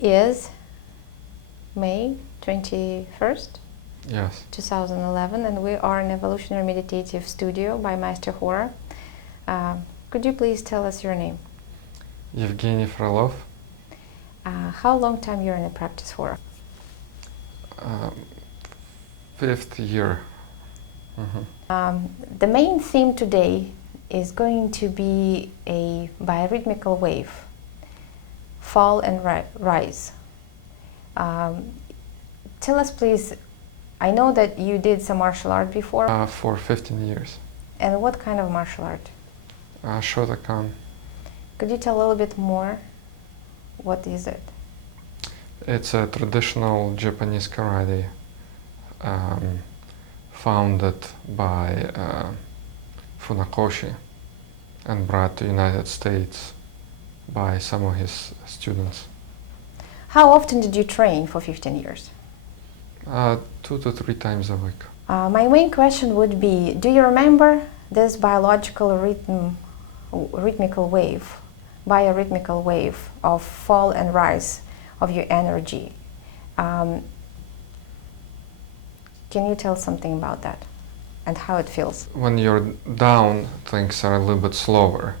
is May 21st, Yes. 2011, and we are in Evolutionary Meditative Studio by Master HORA. Could you please tell us your name? Yevgeny Frolov. How long time you're in the Practice HORA? 5th year. The main theme today is going to be a biorhythmical wave, fall and rise. Tell us please, I know that you did some martial art before. For 15 years. And what kind of martial art? Shotokan. Could you tell a little bit more? What is it? It's a traditional Japanese karate founded by Funakoshi and brought to United States by some of his students. How often did you train for 15 years? 2 to 3 times a week. My main question would be, do you remember this biological biorhythmical wave of fall and rise of your energy? Can you tell something about that and how it feels? When you're down, things are a little bit slower.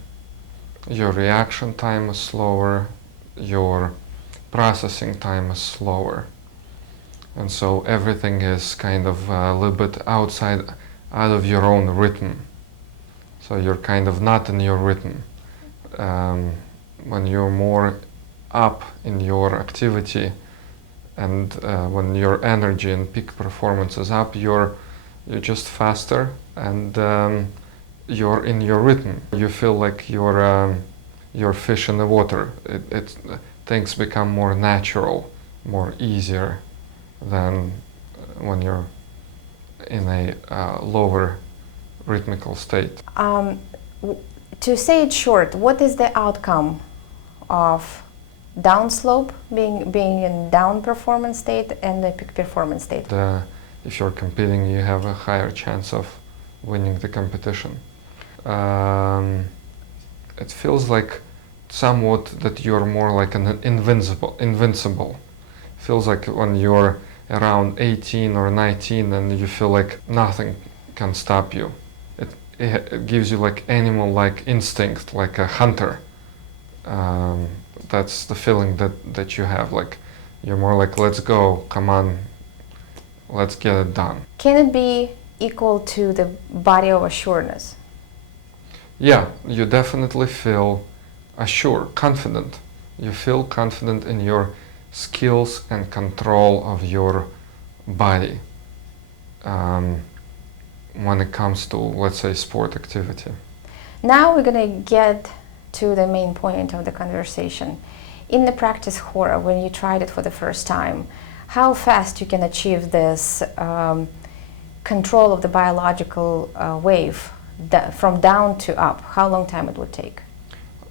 Your reaction time is slower, your processing time is slower. And so everything is kind of a little bit out of your own rhythm. So you're kind of not in your rhythm. When you're more up in your activity and when your energy and peak performance is up, you're just faster and you're in your rhythm. You feel like you're fish in the water. Things become more natural, more easier than when you're in a lower rhythmical state. To say it short, what is the outcome of downslope, being in down performance state and the peak performance state? If you're competing, you have a higher chance of winning the competition. It feels like somewhat that you're more like an invincible. Feels like when you're around 18 or 19 and you feel like nothing can stop you. It gives you like animal-like instinct, like a hunter. That's the feeling that you have. Like you're more like, let's go, come on, let's get it done. Can it be equal to the body of assuredness? Yeah, you definitely feel assured, confident. You feel confident in your skills and control of your body when it comes to, let's say, sport activity. Now we're going to get to the main point of the conversation. In the Practice HORA, when you tried it for the first time, how fast you can achieve this control of the biological wave from down to up? How long time it would take?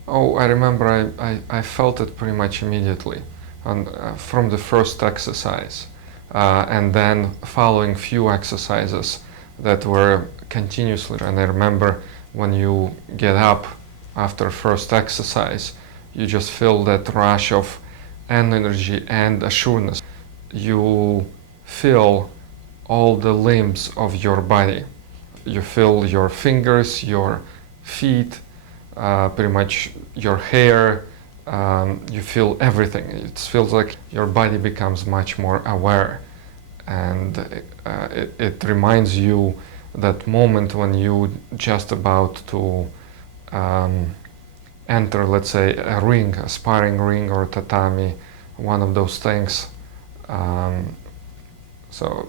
Oh, I remember I felt it pretty much immediately from the first exercise and then following few exercises that were continuously. And I remember when you get up after first exercise, you just feel that rush of energy and assuredness. You feel all the limbs of your body. You feel your fingers, your feet, pretty much your hair. You feel everything. It feels like your body becomes much more aware, and it reminds you that moment when you just about to enter, let's say, a ring, a sparring ring or tatami, one of those things. So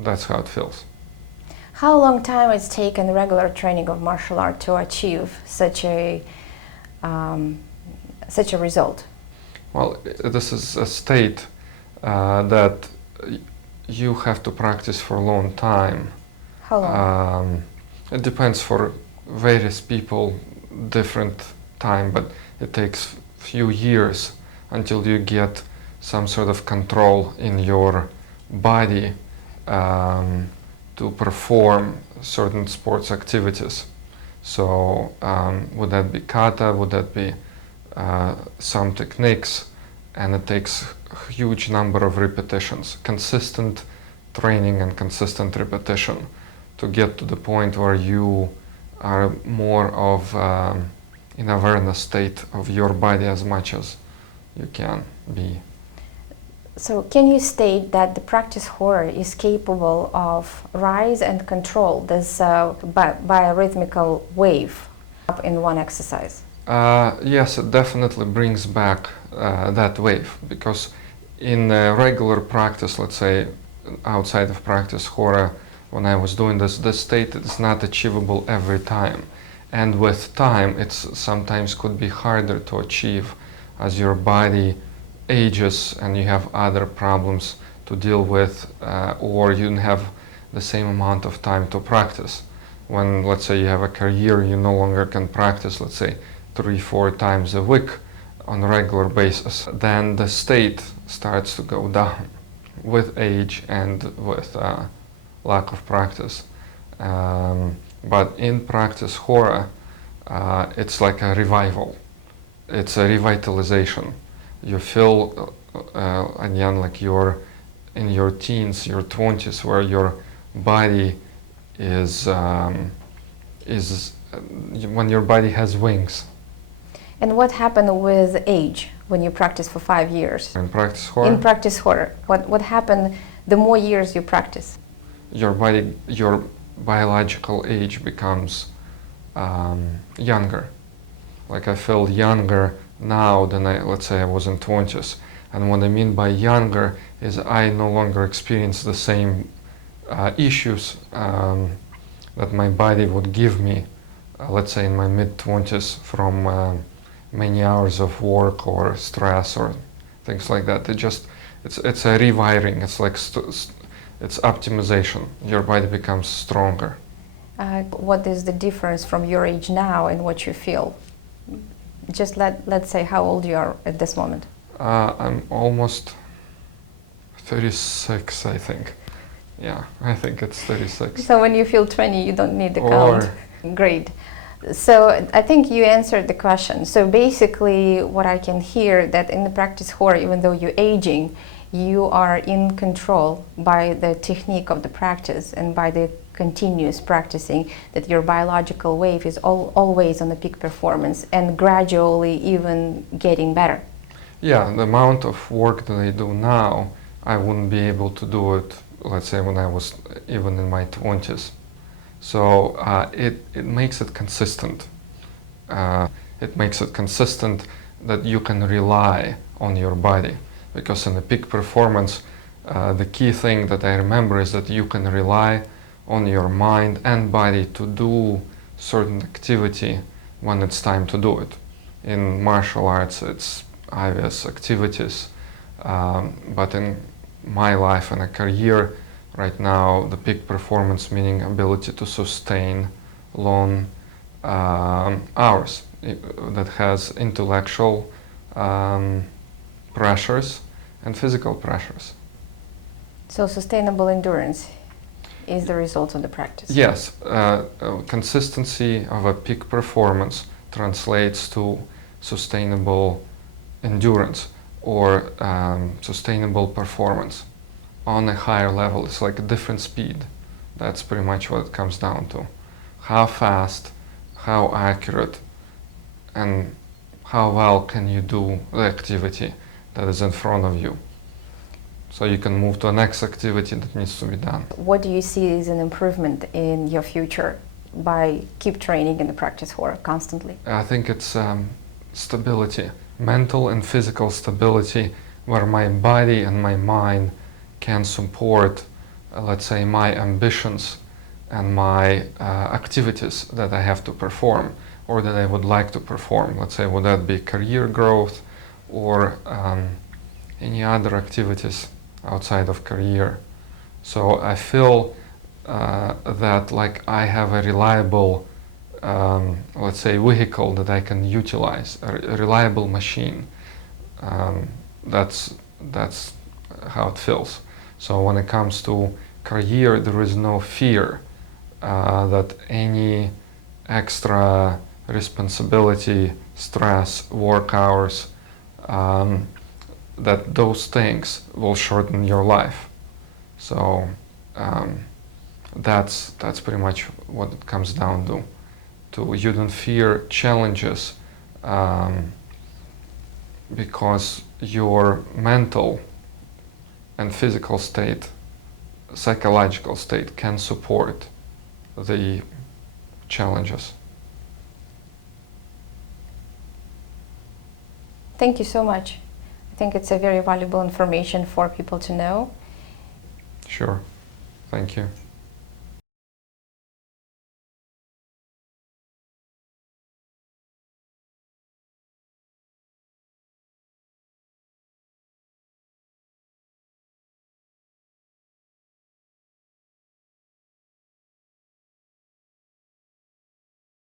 that's how it feels. How long time it's taken regular training of martial art to achieve such a result? Well, this is a state that you have to practice for a long time. How long? It depends for various people, different time, but it takes few years until you get some sort of control in your body to perform certain sports activities. So would that be kata, would that be some techniques, and it takes a huge number of repetitions, consistent training and consistent repetition to get to the point where you are more of in awareness state of your body as much as you can be. So can you state that the practice HORA is capable of rise and control this biorhythmical wave up in one exercise? Yes, it definitely brings back that wave, because in regular practice, let's say outside of practice HORA, when I was doing this state is not achievable every time. And with time, it's sometimes could be harder to achieve as your body ages and you have other problems to deal with, or you don't have the same amount of time to practice. When, let's say, you have a career, you no longer can practice, let's say, 3-4 times a week on a regular basis, then the state starts to go down with age and with lack of practice. But in practice HORA, it's like a revival. It's a revitalization. You feel again like you're in your teens, your 20s, where your body is when your body has wings. And what happened with age when you practice for 5 years? In practice HORA? In practice HORA, what happened the more years you practice? Your body, your biological age becomes younger. Like I feel younger now than let's say I was in 20s. And what I mean by younger is I no longer experience the same issues that my body would give me, let's say in my mid-20s from many hours of work or stress or things like that. It's a rewiring. It's like it's optimization. Your body becomes stronger. What is the difference from your age now and what you feel? Just let's say how old you are at this moment. I'm almost 36, I think. Yeah, I think it's 36. So when you feel 20, you don't need the count. Great. So I think you answered the question. So basically what I can hear that in the practice HORA, even though you're aging, you are in control by the technique of the practice and by the continuous practicing, that your biological wave is always on the peak performance and gradually even getting better. Yeah, the amount of work that I do now, I wouldn't be able to do it, let's say, when I was even in my 20s. So it makes it consistent. It makes it consistent that you can rely on your body. Because in the peak performance, the key thing that I remember is that you can rely on your mind and body to do certain activity when it's time to do it. In martial arts, it's obvious activities, but in my life and a career, right now, the peak performance meaning ability to sustain long hours that has intellectual pressures and physical pressures. So sustainable endurance is the result of the practice? Yes, consistency of a peak performance translates to sustainable endurance or sustainable performance on a higher level. It's like a different speed. That's pretty much what it comes down to. How fast, how accurate, and how well can you do the activity that is in front of you, so you can move to the next activity that needs to be done. What do you see as an improvement in your future by keep training in the practice HORA constantly? I think it's stability, mental and physical stability, where my body and my mind can support, let's say, my ambitions and my activities that I have to perform or that I would like to perform. Let's say, would that be career growth or any other activities outside of career. So I feel that like I have a reliable, let's say, vehicle that I can utilize, a reliable machine. That's how it feels. So when it comes to career, there is no fear that any extra responsibility, stress, work hours that those things will shorten your life. So that's pretty much what it comes down to. You don't fear challenges because your mental and physical state, psychological state can support the challenges. Thank you so much. I think it's a very valuable information for people to know. Sure. Thank you.